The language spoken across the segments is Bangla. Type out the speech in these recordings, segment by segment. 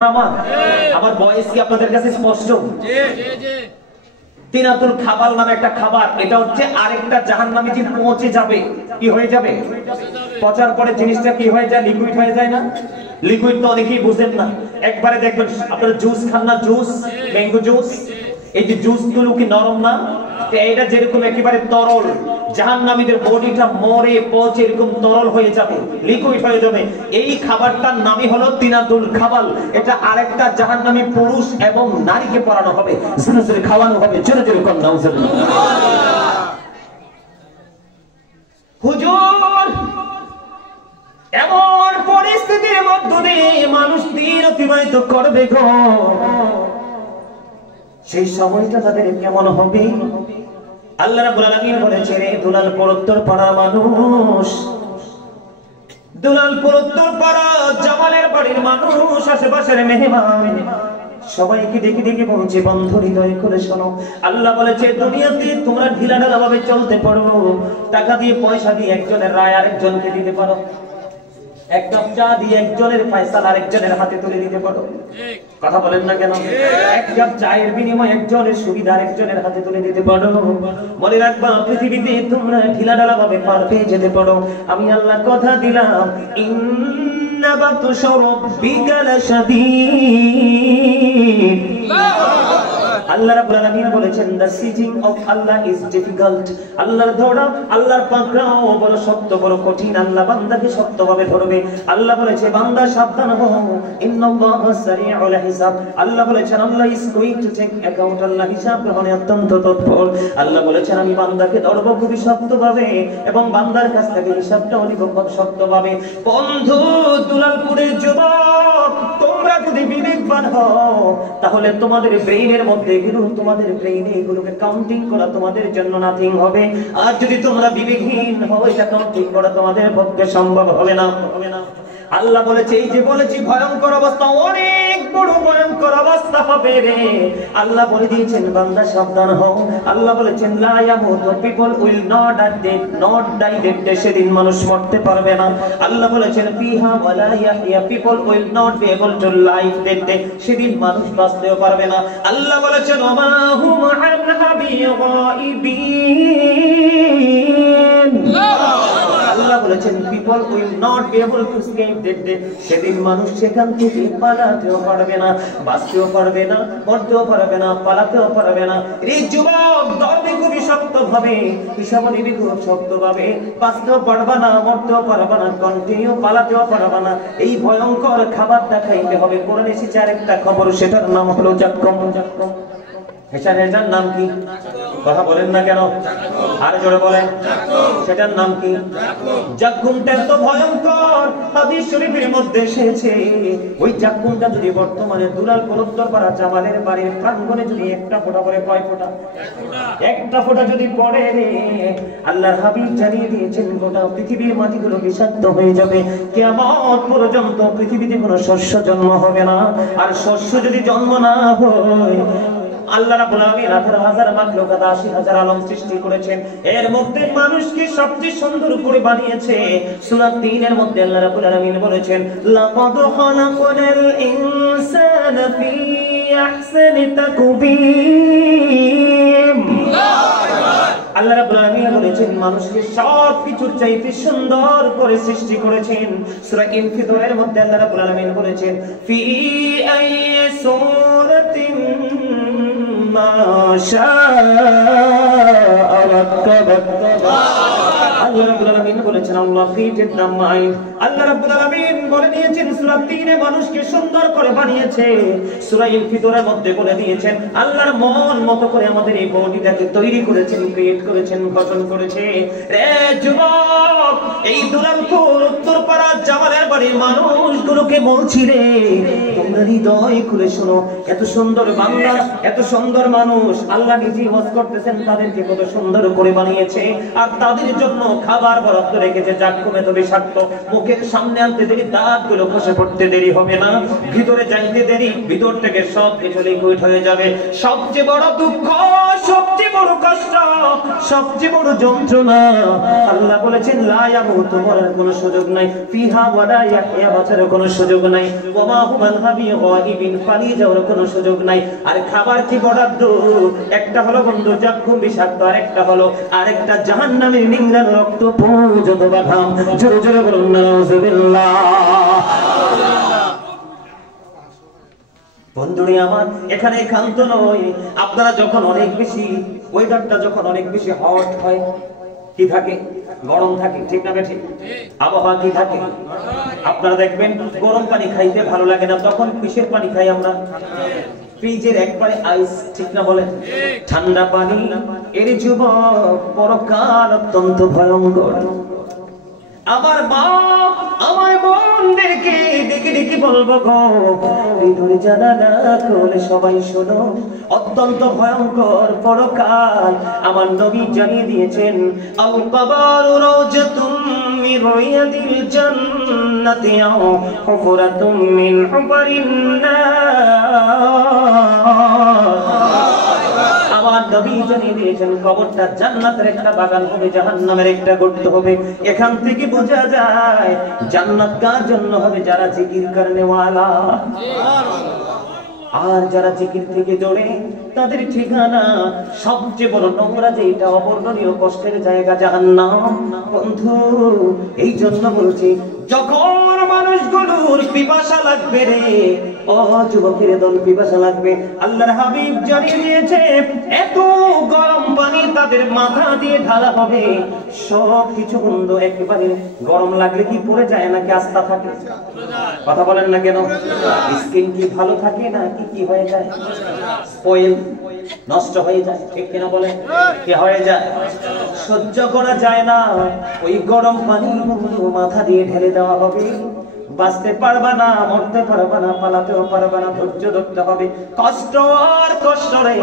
আমার বয়স কি আপনাদের কাছে স্পষ্ট? তিনাতুল খাবাল নামে একটা খাবার, এটা হচ্ছে আরেকটা জাহান্নামী জিন পৌঁছে যাবে। কি হয়ে যাবে? পচার পরে জিনিসটা কি হয়ে যায়? লিকুইড হয়ে যায় না? লিকুইড তো অনেকেই বুঝেন না। একবারে দেখবেন আপনারা জুস খান না, জুস, ম্যাঙ্গো জুস, এই যে জুস গুলো কি নরম না? এটা যেরকম একেবারে তরল, জাহান্নামীদের বডিটা মরে পচে এরকম তরল হয়ে যাবে, লিকুইড হয়ে যাবে। এই খাবারটার নামই হলো তিনাতুল খাবাল। এটা আরেকটা জাহান্নামী পুরুষ এবং নারীকে পরানো হবে, জোরে জোরে খাওয়ানো হবে, জোরে জোরে কোন নাউজুবিল্লাহ। হুজুর, এমন পরিস্থিতির মধ্য দিয়ে মানুষ দিন অতিবাহিত করবে গো, সেই সময়টা তাদের কেমন হবে? আল্লাহ রাব্বুল আলামিন বলেছে, রে দুলালপুর উত্তরপাড়া মানুষ, দুলালপুর উত্তরপাড়া জামালের বাড়ির মানুষ, আশেপাশের মেহমান সবাইকে দেখে দেখে বলছে, বন্ধু হৃদয় করে শোনো। আল্লাহ বলেছে, দুনিয়াতে তোমরা ঢিলাঢালা ভাবে চলতে পারো, টাকা দিয়ে পয়সা দিয়ে একজনের রায় আরেকজনকে দিতে পারো, এক কাপ চা দিয়ে একজনের ফয়সালা আরেকজনের হাতে তুলে দিতে পারো। কথা বলেন না কেন? এক কাপ চায়ের বিনিময়ে একজনের সুবিধা আরেকজনের হাতে তুলে দিতে পারো। মনে রাখবা, পৃথিবীতে তোমরা ঢিলাঢালা ভাবে পার পেয়ে যেতে পারো। আমি আল্লাহ কথা দিলাম, ইন্না বাতশা রাব্বিকা লাশাদীদ। আল্লাহ রাব্বুল আলামিন বলেছেন, the sieging of Allah is difficult। আল্লাহর ধরা, আল্লাহর পাকড়াও বড় শক্ত, বড় কঠিন। আল্লাহ বান্দাকে শক্তভাবে ধরবে। আল্লাহ বলেছে, বান্দা সাবধান হও, ইন্নাল্লাহা সারিউল হিসাব। আল্লাহ বলেছেন, আল্লাহ is going to take account। আল্লাহ হিসাব গ্রহণে অত্যন্ত তৎপর। আল্লাহ বলেছেন, আমি বান্দাকে ধরব খুবই শক্তভাবে এবং বান্দার কাছ থেকে হিসাবটাও নিব খুব শক্তভাবে। বন্ধু, দুলালপুরের যুবক, তোমরা যদি বিবেকবান হও, তাহলে তোমাদের ব্রেইনের মধ্যে এগুলো, তোমাদের ব্রেইনে এগুলোকে কাউন্টিং করা তোমাদের জন্য নাথিং হবে। আর যদি তোমরা বিবেকহীন হও, এটা কাউন্টিং করা তোমাদের পক্ষে সম্ভব হবে না। আল্লাহ বলেছে, এই যে বলেছি ভয়ঙ্কর অবস্থা, অনেক বড় ভয়ঙ্কর অবস্থা হবে রে। আল্লাহ বলে দিয়েছেন, বান্দা সাবধান হও। আল্লাহ বলেছেন, লা ইয়ামুতু, people will not die dead. সেদিন মানুষ মরতে পারবে না। আল্লাহ বলেছেন, ফিহা ওয়ালা ইয়াহইয়া, people will not be able to live dead. সেদিন মানুষ বাঁচতেও পারবে না। আল্লাহ বলেছেন, ওমা হুম আনহা বিগাইবিন। আল্লাহ বলেছেন, people will not be able to escape that day। সেদিন মানুষ সেখান থেকে পালাতেও পারবে না, বাঁচতেও পারবে না, মরতেও পারবে না, পালাতেও পারবে না। এই যুবক, ধর্মে খুবই শক্তভাবে, হিসাব নিবি খুব শক্তভাবে, বাঁচতেও পারবে না, মরতেও পারবে না, কন্টিনিউ পালাতেও পারবে না। এই ভয়ঙ্কর খাবারটা খাইতে হবে। কোরআনে এসেছে আরেকটা খবর, সেটার নাম হলো জাক্কুম। হেসার নাম কি? কথা বলেন না কেন? আর জোরে বলেন। সেটার নাম কি? জাক্কুমটা তো ভয়ঙ্কর। হাদিস শরীফের মধ্যে এসেছে, ওই জাক্কুমটা যদি বর্তমানে দুলালপুর উত্তরপাড়া জামালের বাড়ির প্রাঙ্গণে যদি একটা ফোঁটা করে, কয় ফোঁটা? একটা ফোঁটা যদি পড়ে রে, আল্লাহর হাবিব জানিয়ে দিয়েছেন, গোটা পৃথিবীর মাটিগুলো বিষাক্ত হয়ে যাবে। কিয়ামত পর্যন্ত পৃথিবীতে কোনো শস্য জন্ম হবে না। আর শস্য যদি জন্ম না হয়, আল্লাহ রাব্বুল আলামিন 18,000 মাখলুকাত, 80,000 আলম সৃষ্টি করেছেন। এর মধ্যে মানুষকে সবচেয়ে সুন্দর করে বানিয়েছে। সূরা 3 এর মধ্যে আল্লাহ রাব্বুল আলামিন বলেছেন, লাকাদ খালাকনাল ইনসানা ফি আহসানি তাকবীম। আল্লাহ রাব্বুল আলামিন বলেছেন, মানুষকে সবকিছুর চাইতে সুন্দর করে সৃষ্টি করেছেন। সূরা ইনফিতর এর মধ্যে আল্লাহ রাব্বুল আলামিন বলেছেন, ফি আইয়ি সূরাতিন মা শাআ রাক্কাবাক। আল্লাহ রাব্বুল আলামিন বলেছেন, আল্লাহ ক্রিয়েটেড দ্য মাইন্ড। আল্লাহ রাব্বুল আলামিন বলে দিয়েছেন, সূরা 3 এ মানুষকে সুন্দর করে বানিয়েছে। সূরা ইনফিতরের মধ্যে বলে দিয়েছেন, আল্লাহর মন মতো করে আমাদের এই বডিটাকে তৈরি করেছেন, ক্রিয়েট করেছেন, গঠন করেছে। রে যুবক, এই দুলালপুর উত্তরপাড়া জামালের বাড়ির মানুষগুলোকে বলছি রে, তোমরা হৃদয় খুলে শোনো। এত সুন্দর বান্দা, এত সুন্দর মানুষ, আল্লাহ নিজেই ওয়াজ করতেছেন, তাদেরকে কত সুন্দর করে বানিয়েছে। আর তাদের জন্য খাবার বরাদ্দ রেখেছে। জাক্কুম এত বিষাক্ত, মুখের সামনে আনতে দেরি, দাঁতগুলো খসে পড়তে দেরি হবে না, ভিতরে যাইতে দেরি, ভিতর থেকে সব কিছু লিকুইড হয়ে যাবে। সবচেয়ে বড় দুঃখ, সবচেয়ে বড় কষ্ট, সবচেয়ে বড় যন্ত্রণা, আল্লাহ বলেছেন, লা ইয়ামুতু, মরার কোনো সুযোগ নাই, ফিহা ওয়ালা ইয়াহইয়া, বাঁচার কোনো সুযোগ নাই, ওয়া মা হুম সাহাবী গায়বিন পালিয়ে যাওয়ার কোনো সুযোগ নাই। আর খাবার কি বরাদ্দ, একটা হলো বন্ধু জাক্ষুম বিষাক্ত, আরেকটা জাহান্নামের নিংড়ানো রক্ত পর্যন্ত বাঘাম। জোরে জোরে বলুন নাউজুবিল্লাহ। বন্ধুরে আমার, এখানে ক্ষান্ত নয়। আপনারা যখন অনেক বেশি ওয়েদারটা যখন অনেক বেশি হট হয়, কি থাকে? গরম থাকে, ঠিক না বেঠিক? আবহাওয়া কি থাকে? আপনারা দেখবেন গরম পানি খাইতে ভালো লাগে না, তখন কিসের পানি খাই আমরা? ফ্রিজের একবারে আইস, ঠিক না বলেন? ঠান্ডা পানি। এর যুবক পরকাল অত্যন্ত ভয়ঙ্কর। আমার বাপ আমার বোনদেরকে ডেকে ডেকে বলবো গো, হৃদয় জানালা খুলে সবাই শোনো, অত্যন্ত ভয়ঙ্কর পরকাল আমার নবী জানিয়ে দিয়েছেন। আল কবরু রাওজাতুম মিন রিয়াদিল জান্নাতি আও হুফরাতুম মিন হুফারিন নার। আমার নবী জানিয়ে দিয়েছেন কবরটা জান্নাতের একটা বাগান হবে, জাহান্নামের একটা গর্ত হবে। এখান থেকে বোঝা যায় জান্নাত কার জন্য হবে? যারা জিকির করনে ওয়ালা। আর যারা জিকির থেকে দৌড়ে তাদের ঠিকানা সবচেয়ে বড় নোংরা, যেটা অবর্ণনীয় কষ্টের জায়গা, জাহান্নাম। বন্ধু, এই জন্য বলছি, যখন মানুষগুলোর পিপাসা লাগবে রে, ও যুবকের দল, পিপাসা লাগবে, আল্লাহর হাবিব জানিয়ে দিয়েছে এত গরম পানি তাদের মাথা দিয়ে ঢালা হবে। সব কিছু বন্ধু একেবারে গরম লাগলে কি পড়ে যায় নাকি আস্থা থাকে? কথা বলেন না কেন? স্কিন কি ভালো থাকে না কি হয়ে যায়? স্পয়েল, নষ্ট হয়ে যায়, ঠিক কিনা বলেন? কি হয়ে যায়? সহ্য করা যায় না। ওই গরম পানি মাথা দিয়ে ঢেলে দেওয়া হবে। বাঁচতে পারবা না, মরতে পারবা না, পালাতেও পারবা না, ধৈর্য ধরতে হবে। কষ্ট আর কষ্ট রে।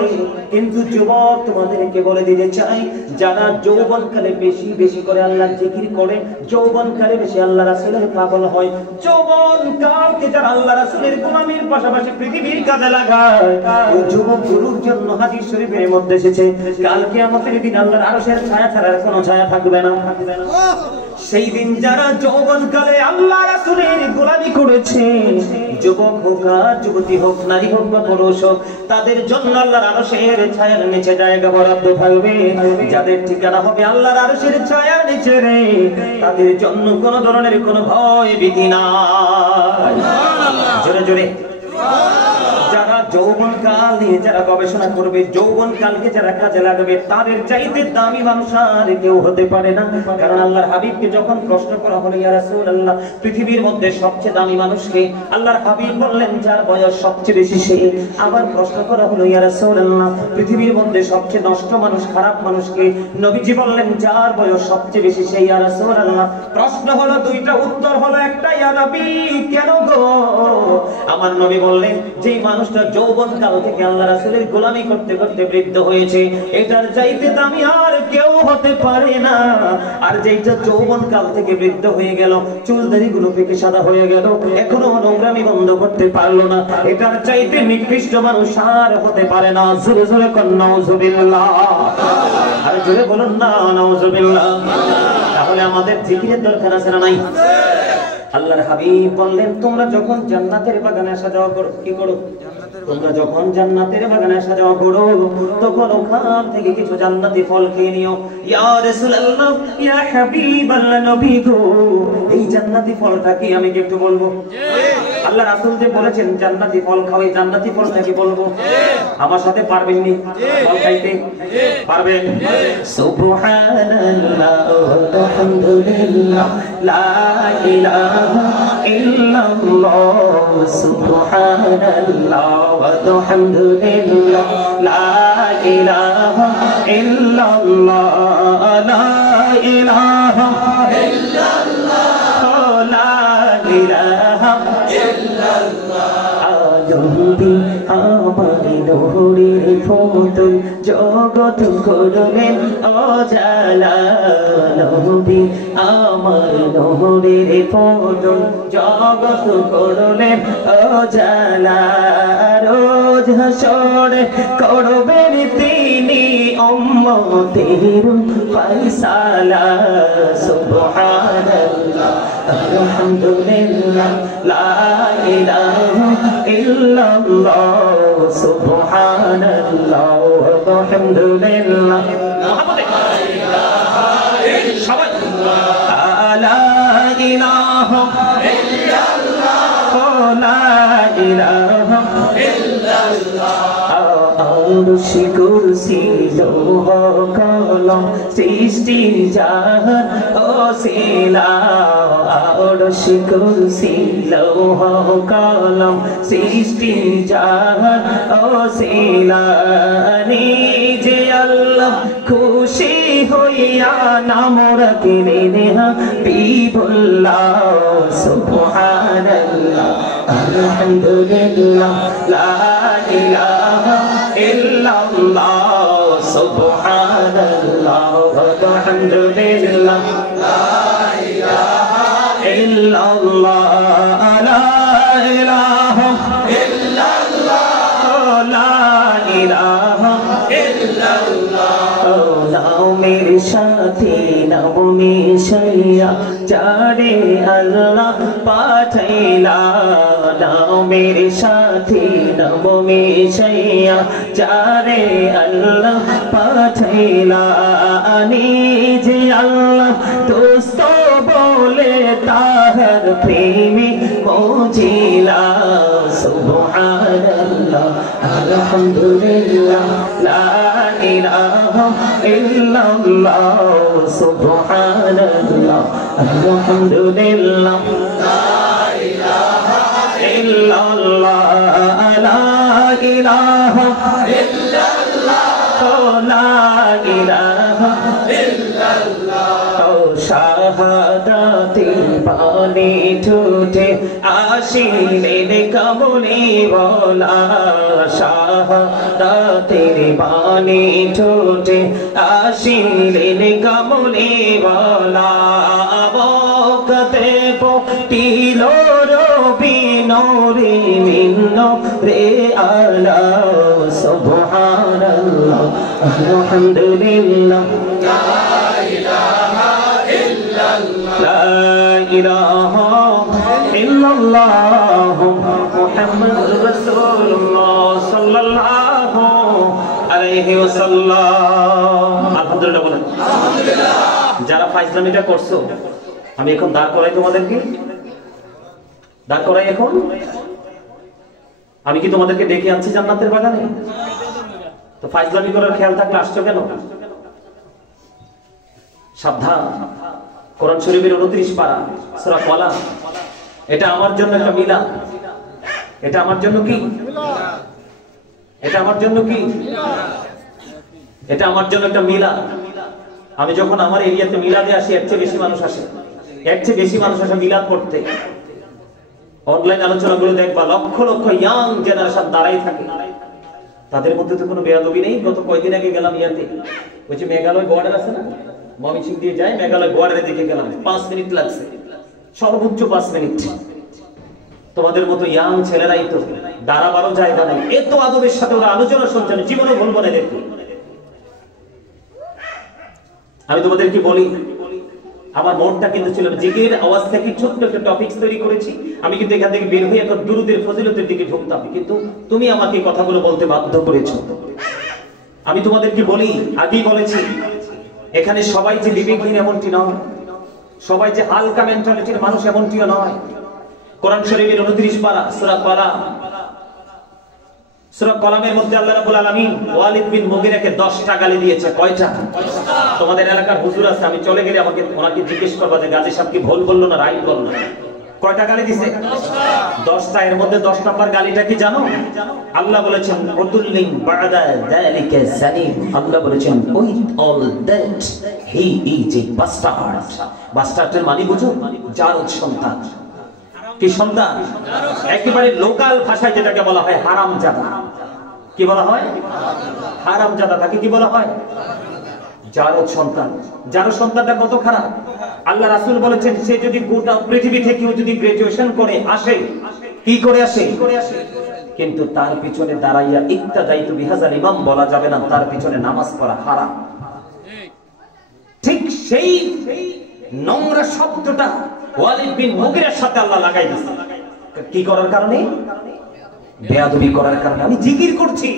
কিন্তু যুবক, তোমাদেরকে বলে দিতে চাই, যারা যৌবনকালে বেশি বেশি করে আল্লাহর জিকির করে, যৌবনকালে বেশি আল্লাহ রাসূলের পাগল হয়, যৌবনকালকে যারা আল্লাহ রাসূলের গোলামির পাশাপাশি পৃথিবীর কাজে লাগায়, ওই যুবকগুলোর জন্য হাদিস শরীফের মধ্যে এসেছে, কাল কিয়ামতের দিন আল্লাহর আরশের ছায়া ছাড়া আর কোনো ছায়া থাকবে না। সেই দিন যারা যৌবনকালে আল্লাহ রাসূলের গোলামি করেছে, যুবক হোক আর যুবতী হোক, নারী হোক বা পুরুষ হোক, তাদের জন্য আল্লাহর আরশের ছায়ার নিচে জায়গা বরাদ্দ থাকবে। যাদের ঠিকানা হবে আল্লাহর আরশের ছায়ার নিচে রে, তাদের জন্য কোনো ধরনের কোনো ভয় ভীতি নাই। জোরে জোরে। যারা যৌবনকাল নিয়ে যারা গবেষণা করবে, যৌবনকালকে যারা কাজে লাগাবে, তাদের চাইতে দামি মানুষ আর কেউ হতে পারে না। কারণ আল্লাহর হাবিবকে যখন প্রশ্ন করা হলো, ইয়া রাসূলুল্লাহ, পৃথিবীর মধ্যে সবচেয়ে দামি মানুষকে? আল্লাহর হাবিব বললেন, যার বয়স সবচেয়ে বেশি সে। আবার প্রশ্ন করা হলো, ইয়া রাসূলুল্লাহ, পৃথিবীর মধ্যে সবচেয়ে নষ্ট মানুষ, খারাপ মানুষকে? নবীজি বললেন, যার বয়স সবচেয়ে বেশি সে। ইয়া রাসূলুল্লাহ, প্রশ্ন হলো দুইটা, উত্তর হলো একটা। ইয়া নবী, কেন গো? আমার নবী বললেন, যেই মানুষটা যৌবনকাল থেকে আল্লাহ রাসূলের গোলামি করতে করতে বৃদ্ধ হয়েছে, এটার চাইতে দামি আর কেউ হতে পারে না। আর যেটা যৌবনকাল থেকে বৃদ্ধ হয়ে গেল, চুলদারি গুলো পেকে সাদা হয়ে গেল, এখনো নোংরামি বন্ধ করতে পারলো না, এটার চাইতে নিকৃষ্ট মানুষ আর হতে পারে না। জোরে জোরে কর নাউজুবিল্লাহ। আর জোরে বলুন না নাউজুবিল্লাহ। তাহলে আমাদের জিকিরের দরকার আছে না নাই? আল্লাহর হাবিব বললেন, তোমরা যখন জান্নাতের বাগানে আসা যাওয়া করো, কি করো? তোমরা যখন জান্নাতের বাগানে আসা যাওয়া করো, তখন ওখান থেকে কিছু জান্নাতি ফল খেয়ে নিও। ইয়া রাসূলুল্লাহ, ইয়া হাবিবাল্লাহ, নবী গো, এই জান্নাতি ফলটা কি আমি কি একটু বলবো? আল্লাহ রাসূল যে বলেছেন জান্নাতি ফল খাও, এই জান্নাতি ফলটা কি বলবো? আমার সাথে পারবেন নি ফল খাইতে? পারবেন? সুবহানাল্লাহ আলহামদুলিল্লাহ লা ইলাহা ইল্লাল্লাহ, সুবহানাল্লাহ আলহামদুলিল্লাহ লা ইলাহা ইল্লাল্লাহ, লা ইলাহা ইল্লাল্লাহ, লা ইলাহা ইল্লাল্লাহ। নবী আমার নূরের ফোঁটা, জগৎ করলেন উজালা। নবী আমার নূরের ফোঁটা, জগৎ করলেন উজালা। রোজ রোজ হাসরে করবেন তিনি উম্মতের ফয়সালা সুবহানাল্লাহ আলহামদুলিল্লাহ লা ইলাহা ইল্লাল্লাহ সুবহানাল্লাহ আলহামদুলিল্লাহ সবাই লা ইলাহা ইল্লাল্লাহ লা ইলাহা ইল্লাল্লাহ আরশ কুরসি লৌহ কলম সৃষ্টি জাহান ওসিলা আরশ কুরসি লৌহ কলম সৃষ্টি জাহান ওসিলা নিজে আল্লাহ খুশি হইয়া নাম রাখিলেন হাবিবুল্লাহ সুবহানাল্লাহ আলহামদুলিল্লাহ লা ইলাহা ইল্লাল্লাহ সুবহানাল্লাহ আলহামদুলিল্লাহ লা ইলাহা ইল্লাল্লাহ লা ইলাহা ইল্লাল্লাহ লা ইলাহা ইল্লাল্লাহ নামের সাথে নাম মিশাইয়া যারে আল্লাহ পাঠাইলা নামের সাথে নাম মিশাইয়া যারে আল্লাহ পাঠাইলা নিজে আল্লাহ দোস্ত বলে তাহার প্রেমে মজিলা সুবহানাল্লাহ আলহামদুলিল্লাহ লা ইলাহা ইল্লাল্লাহ সুবহানাল্লাহ আলহামদুলিল্লাহ লা ইলাহা ইল্লাল্লাহ লা ইলাহা ইল্লাল্লাহ লা ইলাহা ইল্লাল্লাহ শাহাদাতে পানি ঠুটে আসিলেন কমলে বলা শাহাদাতে পানি ঠুটে আসিলেন কমলে বলা বকতে পটিল রবি নূরে মিন্ন রে আলা সুবহানাল্লাহ আলহামদুলিল্লাহ লা ইলাহা ইল্লাল্লাহ মুহাম্মাদুর রাসূলুল্লাহ সাল্লাল্লাহু আলাইহি ওয়াসাল্লাম আলহামদুলিল্লাহ বলেন আলহামদুলিল্লাহ যারা ফাইজলামিটা করছো আমি এখন দাঁড় করাই তোমাদেরকে দাঁড় করাই এখন আমি কি তোমাদেরকে ডেকে আনছি জান্নাতের বাগানে তো ফাইজলামি করার খেয়াল থাকলে আসছো কেন সাবধান কোরআন শরীফের 29 পারা সূরা কলা এটা আমার জন্য একটা মিলাদ এটা আমার জন্য কি এটা আমার জন্য কি এটা আমার জন্য একটা মিলাদ আমি যখন আমার এরিয়াতে মিলাদে আসি এর চেয়ে বেশি মানুষ আসে মিলাদ পড়তে অনলাইন আলোচনাগুলো দেখবা লক্ষ লক্ষ ইয়াং জেনারেশন দাঁড়াই থাকে তাদের মধ্যে তো কোনো বেয়াদবি নেই গত কয়েকদিন আগে গেলাম ইয়াতে ওই যে মেঘালয় বর্ডার আছে না ময়মনসিংহ দিয়ে যায় মেঘালয় বর্ডারে দিকে গেলাম 5 মিনিট লাগছে সর্বোচ্চ 5 মিনিট তোমাদের মতো ইয়াং ছেলেরাই তো দাঁড়াবারও জায়গা নাই এত আদবের সাথে ওরা আলোচনা শুনছেন জীবনে বলবো না দেখো আমি তোমাদেরকে বলি আমার মনটা কিন্তু ছিল জিকিরের আওয়াজ থেকে ছোট্ট একটা টপিকস তৈরি করেছি আমি কিন্তু এখান থেকে বের হয়ে এখন দুরুদের ফজিলতের দিকে ঢুকতাম কিন্তু তুমি আমাকে কথাগুলো বলতে বাধ্য করেছো আমি তোমাদেরকে বলি আগেই বলেছি এখানে সবাই যে বিবেকহীন এমনটি নয় সবাই যে হালকা মেন্টালিটির মানুষ এমনটিও নয় কোরআন শরীফের 29 পারা সূরা কলাম সূরা কলামের মধ্যে আল্লাহ রাব্বুল আলামিন ওয়ালিদ বিন মুগিরাকে 10টা গালি দিয়েছে কয়টা তোমাদের এলাকার হুজুর আছে আমি চলে গেলে ওনাকে জিজ্ঞেস করবা যে গাজী সাহেব কি ভুল বললো না রাইট বললো কয়টা গালি দিয়েছে 10টা এর মধ্যে 10 নাম্বার গালিটা কি জানো আল্লাহ বলেছেন উতুল্লিন বাদা যালিকা জালিম আল্লাহ বলেছেন with all that he is a bastard বাস্টার্ডের মানে বুঝো জারদ সন্তান কি সন্তান একেবারে লোকাল ভাষায় যেটাকে বলা হয় হারামজাদা কি বলা হয় হারামজাদা তাকে কি বলা হয় জারদ সন্তান জারদ সন্তানটা কত খারাপ আল্লাহ রাসূল বলেছেন সে যদি গোটা পৃথিবী থেকেও যদি গ্রাজুয়েশন করে আসে কি করে আসে কিন্তু তার পিছনে দাঁড়াইয়া ইক্তাদাইতু বিহাজাল ইমাম বলা যাবে না, তার পিছনে নামাজ পড়া হারাম। ঠিক সেই নোংরা শব্দটা ওয়ালিদ বিন মুগিরার সাথে আল্লাহ লাগাই দিয়েছে। কি করার কারণে? বেয়াদবি করার কারণে। আমি জিকির করছি,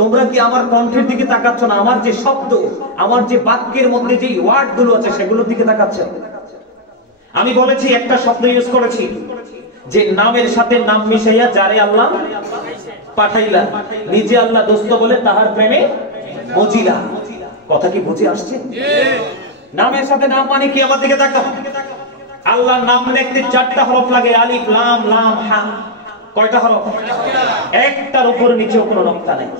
তোমরা কি আমার কণ্ঠের দিকে তাকাচ্ছ না? আমার যে শব্দ, আমার যে বাক্যের মধ্যে যে ওয়ার্ড গুলো আছে সেগুলোর দিকে তাকাচ্ছ? আমি বলেছি, একটা শব্দ ইউজ করেছি যে নামের সাথে নাম মিশাইয়া যারে আল্লাহ পাঠাইলা, নিজে আল্লাহ দোস্ত বলে তাহার প্রেমে মজিলা। কথা কি বুঝে আসছে? নামের সাথে নাম মানে কি? আমার দিকে তাকাও। আল্লাহর নাম লিখতে 4টা হরফ লাগে, আলিফ লাম লাম হা। কয়টা হরফ? একটার উপর নিচেও কোনো নকতা নাই।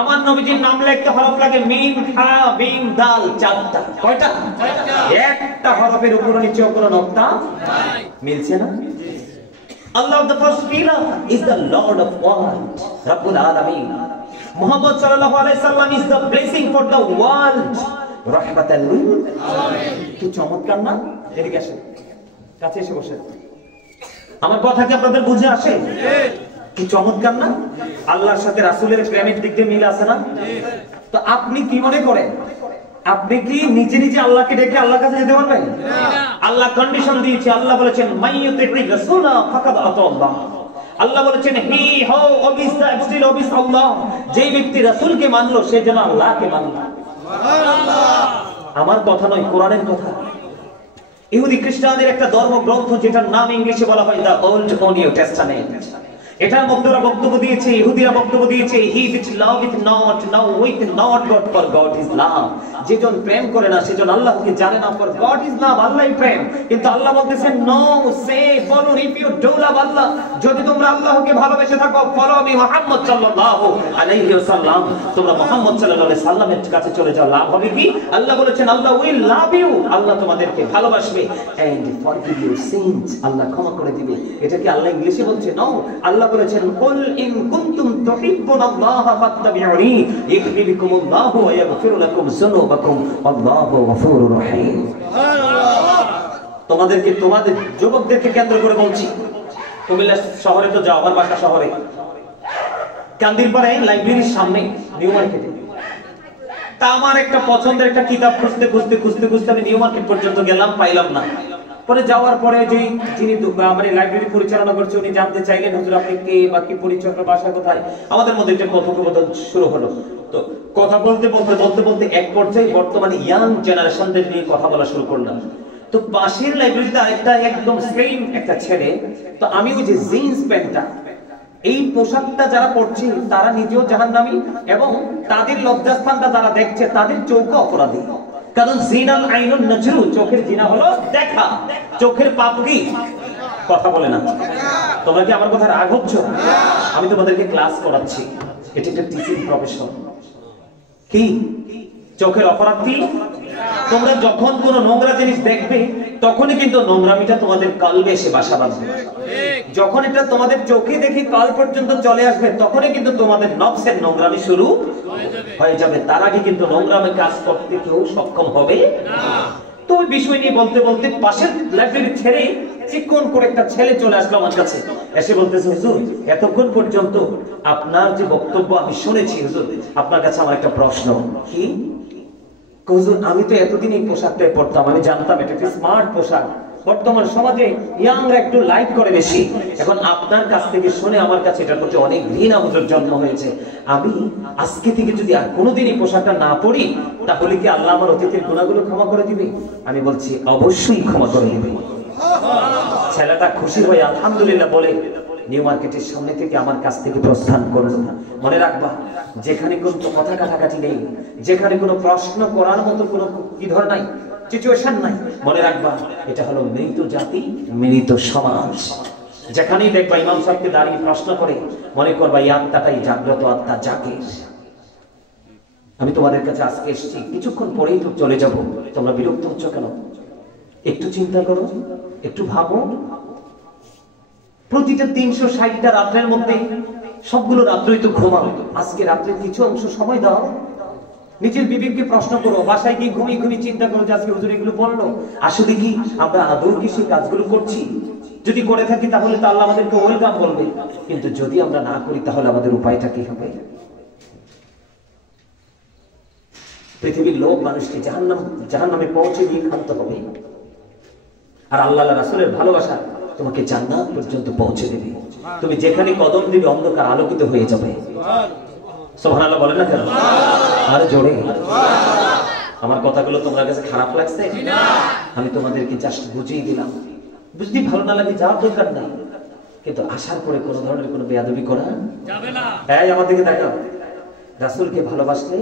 আমার নবীজির নাম লিখতে হরফ লাগে মিম হা মিম দাল, 4টা। কয়টা? একটা হরফের উপর নিচেও কোনো নকতা নাই। মিলছে না? Allah of the first pillar is the Lord of world, Rabbul Alamin. Muhammad sallallahu alaihi wasallam is the blessing for the world, rahmatan lil alamin. কি চমৎকার না? এদিকে আসেন, কাছে এসে বসেন। আমার কথা কি আপনাদের বুঝে আসে? কি চমৎকার না? আল্লাহর সাথে রাসূলের প্রেমের দিক দিয়ে মিল আছে না? তো আপনি কি মনে করেন, আপনি কি নিজে নিজে আল্লাহকে ডেকে আল্লাহর কাছে যেতে পারবেন? আল্লাহ কন্ডিশন দিয়েছে। আল্লাহ বলেছেন মাইয়ুতির রাসূলা ফাকাদ আতাল্লাহ। আল্লাহ বলেছেন হি হো অবিস দা স্টিল অবিস আল্লাহ। যে ব্যক্তি রাসূলকে মানলো সে যেন আল্লাহকে মানলো। সুবহানাল্লাহ। আমার কথা নয়, কোরআনের কথা। ইহুদি খ্রিস্টানদের একটা ধর্মগ্রন্থ যেটার নাম ইংলিশে বলা হয় দা ওল্ড নিউ টেস্টামেন্ট। এটার মধ্যে ওরা বক্তব্য দিয়েছে, ইহুদিরা বক্তব্য দিয়েছে, হি which loveth not now with not God, for God is love. যেজন প্রেম করে না সেজন আল্লাহকে জানে না, for God is love, আল্লাহই প্রেম। কিন্তু আল্লাহ বলতেছেন নো, সে follow, if you do love Allah, যদি তোমরা আল্লাহকে ভালোবেসে থাকো, ফলো মি মুহাম্মদ সাল্লাল্লাহু আলাইহি ওয়াসাল্লাম, তোমরা মুহাম্মদ সাল্লাল্লাহু আলাইহি সাল্লামের কাছে চলে যাও, লাভ হবে কি? আল্লাহ বলেছেন আল্লাহ উইল লাভ ইউ, আল্লাহ তোমাদেরকে ভালোবাসবে, and forgive your sins, আল্লাহ ক্ষমা করে দিবে। এটা কি আল্লাহ ইংলিশে বলছে? নো, আল্লাহ বলেছেন কুল ইন কুনতুম তুহিব্বুনাল্লাহা ফাত্তাবিউনি ইউহিব্বুকুমুল্লাহু ওয়া ইয়াগফিরু লাকুম যুনুবাকুম আল্লাহু গফুরুর রহিম। সুবহানাল্লাহ। তোমাদেরকে, তোমাদের যুবকদেরকে কেন্দ্র করে বলছি, কুমিল্লা শহরে তো যাও, আমার বাসা শহরে, কান্দিরপাড়ায় লাইব্রেরির সামনে নিউ মার্কেটে। তা আমার একটা পছন্দের একটা কিতাব খুঁজতে খুঁজতে খুঁজতে খুঁজতে আমি নিউ মার্কেট পর্যন্ত গেলাম, পাইলাম না। পরে যাওয়ার পরে যিনি মানে লাইব্রেরি পরিচালনা করছে উনি জানতে চাইলেন হুজুর আপনি কে বা কি পরিচয়, বাসা কোথায়? আমাদের মধ্যে একটা কথোপকথন শুরু হলো। তো কথা বলতে বলতে বলতে বলতে এক পর্যায়ে বর্তমানে ইয়াং জেনারেশনদের নিয়ে কথা বলা শুরু করলাম। তো পাশের লাইব্রেরিতে আরেকটা একদম সেম একটা ছেলে, তো আমি ওই যে জিন্স প্যান্টটা, এই পোশাকটা যারা পড়ছে তারা নিজেও জাহান্নামী এবং তাদের লজ্জাস্থানটা যারা দেখছে তাদের চোখও অপরাধী। কারণ জিনাল আইনুন নজরু, চোখের জিনা হলো দেখা, চোখের পাপ কি? কথা বলে না। তোমরা কি আমার কথা রাগ হচ্ছ? আমি তোমাদেরকে ক্লাস করাচ্ছি, এটা একটা টিচিং প্রফেশন। কি চোখের অপরাধ কি? তোমরা যখন কোন নোংরা জিনিস দেখবে তখনই কিন্তু নোংরামিটা তোমাদের কলবে এসে বাসা বাঁধবে। যখন এটা তোমাদের চোখে দেখে কাল পর্যন্ত চলে আসবে তখনই কিন্তু তোমাদের নফসের নোংরামি শুরু হয়ে যাবে। তার আগে কিন্তু নোংরামি কাজ করতে কেউ সক্ষম হবে না। তো ওই বিষয় নিয়ে বলতে বলতে পাশের লাইব্রেরি ছেড়ে চিকন করে একটা ছেলে চলে আসলো আমার কাছে, এসে বলতেছে হুজুর এতক্ষণ পর্যন্ত আপনার যে বক্তব্য আমি শুনেছি হুজুর, আপনার কাছে আমার একটা প্রশ্ন। কি? হুজুর আমি তো এতদিন এই পোশাকটাই পরতাম, আমি জানতাম এটা একটা স্মার্ট পোশাক, বর্তমান সমাজে ইয়াংরা একটু লাইক করে বেশি। এখন আপনার কাছ থেকে শুনে আমার কাছে এটার প্রতি অনেক ঘৃণা হুজুর জন্ম হয়েছে। আমি আজকে থেকে যদি আর কোনোদিন এই পোশাকটা না পরি তাহলে কি আল্লাহ আমার অতীতের গুনাহগুলো ক্ষমা করে দিবে? আমি বলছি অবশ্যই ক্ষমা করে দিবে। ছেলেটা খুশি হয়ে আলহামদুলিল্লাহ বলে নিউ মার্কেটের সামনে থেকে আমার কাছ থেকে প্রস্থান করলো। মনে রাখবা, যেখানে কোনো কথা কাটাকাটি নেই, যেখানে কোনো প্রশ্ন করার মতো কোনো কি ধর নাই, সিচুয়েশন নাই, মনে রাখবা এটা হলো মৃত জাতি, মৃত সমাজ। যেখানেই দেখবা ইমাম সাহেবকে দাঁড়িয়ে প্রশ্ন করে, মনে করবা এই আত্মাটাই জাগ্রত আত্মা, জাগে। আমি তোমাদের কাছে আজকে এসেছি, কিছুক্ষণ পরেই তো চলে যাব, তোমরা বিরক্ত হচ্ছ কেন? একটু চিন্তা করো, একটু ভাবো। প্রতিটা 360টা রাত্রের মধ্যে সবগুলো রাত্রই তো ঘুমাও, আজকে রাত্রে কিছু অংশ সময় দাও। নিজের বিবেককে প্রশ্ন করো, বাসায় গিয়ে ঘুমিয়ে ঘুমিয়ে চিন্তা করো যে আজকে হুজুর এগুলো বললো, আসলে কি আমরা আদৌ কি সেই কাজগুলো করছি? যদি করে থাকি তাহলে তো আল্লাহ আমাদেরকে ওয়েলকাম বলবে, কিন্তু যদি আমরা না করি তাহলে আমাদের উপায়টা কি হবে? পৃথিবীর লোক মানুষকে জাহান্নামে পৌঁছে দিয়ে ক্ষান্ত হবে, আর আল্লাহ রাসূলের ভালোবাসা তোমাকে জান্নাত পর্যন্ত পৌঁছে দেবে। তুমি যেখানে কদম দিবে অন্ধকার আলোকিত হয়ে যাবে। সুবহানাল্লাহ বলেন না কেন? আরে জোরে। আমার কথাগুলো তোমার কাছে খারাপ লাগছে? আমি তোমাদেরকে জাস্ট বুঝিয়ে দিলাম। বুঝতে ভালো না লাগে যাওয়ার দরকার নাই, কিন্তু আসার পরে কোনো ধরনের কোনো বেয়াদবি করা যাবে না। এই আমার দিকে তাকাও। রাসূলকে ভালোবাসলে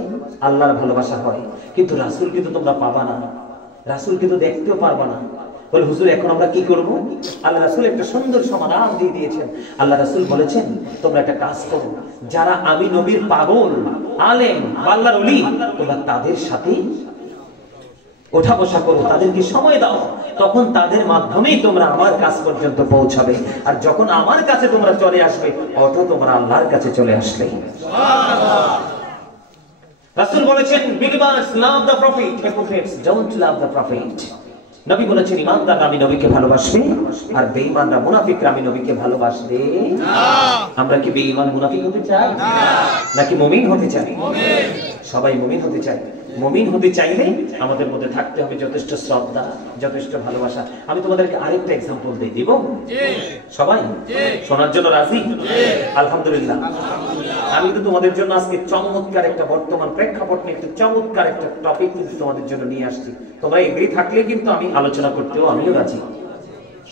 আল্লাহর ভালোবাসা হয়, কিন্তু রাসূলকে তো তোমরা পাবা না, রাসূলকে তো দেখতেও পারবা না। বলে হুজুর এখন আমরা কি করব? আল্লাহ রাসূল একটা সুন্দর সমাধান দিয়ে দিয়েছেন। আল্লাহ রাসূল বলেছেন তোমরা একটা কাজ করো, যারা আমি নবীর পাগল আলেম আল্লাহর ওলি, তোমরা তাদের সাথে ওঠা বসা করো, তাদেরকে সময় দাও, তখন তাদের মাধ্যমেই তোমরা আমার কাছ পর্যন্ত পৌঁছাবে। আর যখন আমার কাছে তোমরা চলে আসবে, অটো তোমরা আল্লাহর কাছে চলে আসলে। সুবহানাল্লাহ। রাসূল বলেছেন believers love the prophet, hypocrites don't love the prophet। নবী বলেছেন ইমানদার আমি নবীকে ভালোবাসবে, আর বেঈমানরা মুনাফিকরা আমি নবীকে ভালোবাসবে না। আমরা কি বেঈমান মুনাফিক হতে চাই নাকি মুমিন হতে চাই? মুমিন। সবাই মুমিন হতে চাই। মুমিন হতে চাইলে আমাদের মধ্যে থাকতে হবে যথেষ্ট শ্রদ্ধা, যথেষ্ট ভালোবাসা। আমি তোমাদেরকে আরেকটা एग्जांपल দিয়ে দিব। জি। সবাই শোনার জন্য রাজি? জি। আলহামদুলিল্লাহ। আমি তো তোমাদের জন্য আজকে চমৎকার একটা বর্তমান প্রেক্ষাপট নিয়ে একটা চমৎকার একটা টপিক কিন্তু তোমাদের জন্য নিয়ে আসছি। তোমরা এগ্রি থাকলে কিন্তু আমি আলোচনা করতেও আমিও রাজি।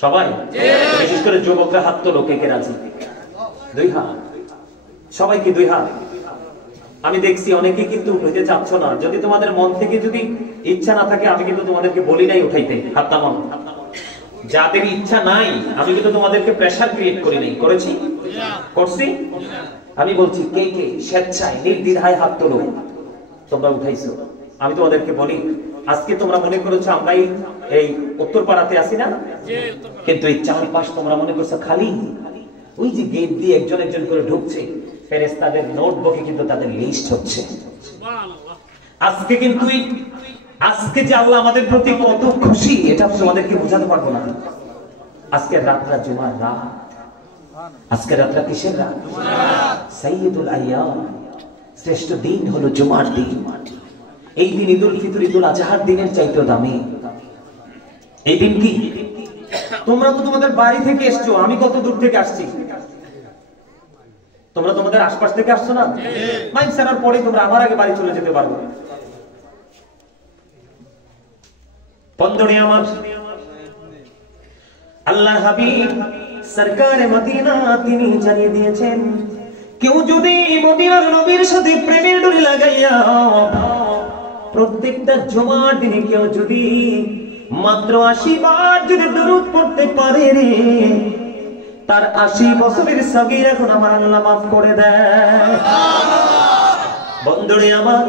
সবাই? জি। বিশেষ করে যুবকরা হাত তোলো, কে কে রাজি? দুই হাত। সবাইকে দুই হাত। আমি দেখছি অনেকে কিন্তু উঠাইতে চাচ্ছ না। যদি তোমাদের মন থেকে যদি ইচ্ছা না থাকে, আমি কিন্তু তোমাদেরকে বলি নাই উঠাইতে, হাত নামাও। যাদের ইচ্ছা নাই আমি কিন্তু তোমাদেরকে প্রেসার ক্রিয়েট করি নাই, করেছি? করছি? আমি বলছি কে কে স্বেচ্ছায় নির্দ্বিধায় হাত তোলো। তোমরা উঠাইছো। আমি তোমাদেরকে বলি আজকে তোমরা মনে করেছো আমরা এই উত্তরপাড়াতে আছি না, কিন্তু এই চারপাশ তোমরা মনে করছো খালি। ওই যে গেট দিয়ে একজন একজন করে ঢুকছে, ফেরেশতাদের নোটবুকে কিন্তু তাদের লিস্ট হচ্ছে। আজকে কিন্তু আজকে যে আল্লাহ আমাদের প্রতি কত খুশি, এটা তোমাদেরকে বোঝাতে পারবো না। আজকের রাতটা জুমার রাত। আজকের রাতটা কিসের রাত? সাইয়্যিদুল আইয়াম, শ্রেষ্ঠ দিন হলো জুমার দিন। এই দিন ঈদুল ফিতর, ঈদুল আজহার দিনের চাইতেও দামি। এই দিন কি তোমরা তো তোমাদের বাড়ি থেকে এসছো, আমি কত দূর থেকে আসছি? তোমরা তোমাদের আশপাশ থেকে আসছো না? মাইন্ড সারার পরে তোমরা আমার আগে বাড়ি চলে যেতে পারবে। বন্ধুরে আমার, আল্লাহ হাবিব সরকারে মদিনা তিনি জানিয়ে দিয়েছেন, কেউ যদি মদিনার নবীর সাথে প্রেমের ডোরি লাগাইয়া প্রত্যেকটা জুমার দিনে কেউ যদি মাত্র 80 বার যদি দরুদ পড়তে পারে রে, তার 80 বছরের সগীরা গুনাহ আমার আল্লাহ মাফ করে দেয়। বন্ধুরে আমার,